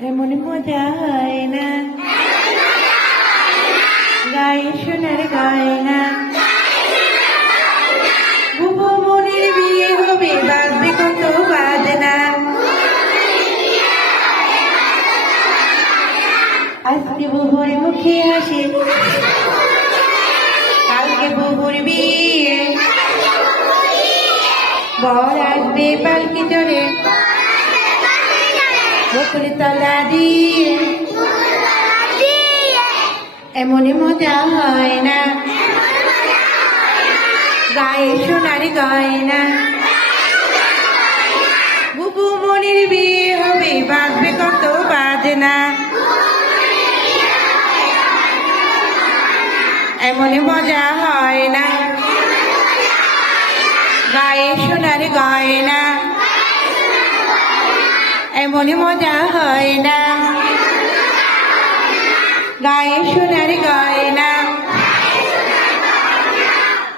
এমন মজা হয় না, গায়ে সোনার গয়না। বুবু মনির বিয়ে হবে, বাজবে কত বাজনা। আজকে বুবুর মুখে হাসি, কালকে বুবুর বিয়ে। বর আসবে পালকি চড়ে, বকুল তলা দিয়ে। এমন মজা হয় না, গায়ে সোনার গয়না। বুবু মনির বিয়ে হবে, বাজবে কত বাজনা। এমন মজা হয় না, গায়ে সোনার গয়না। এমন মজা হয় না, গায়ে সোনার গয়না।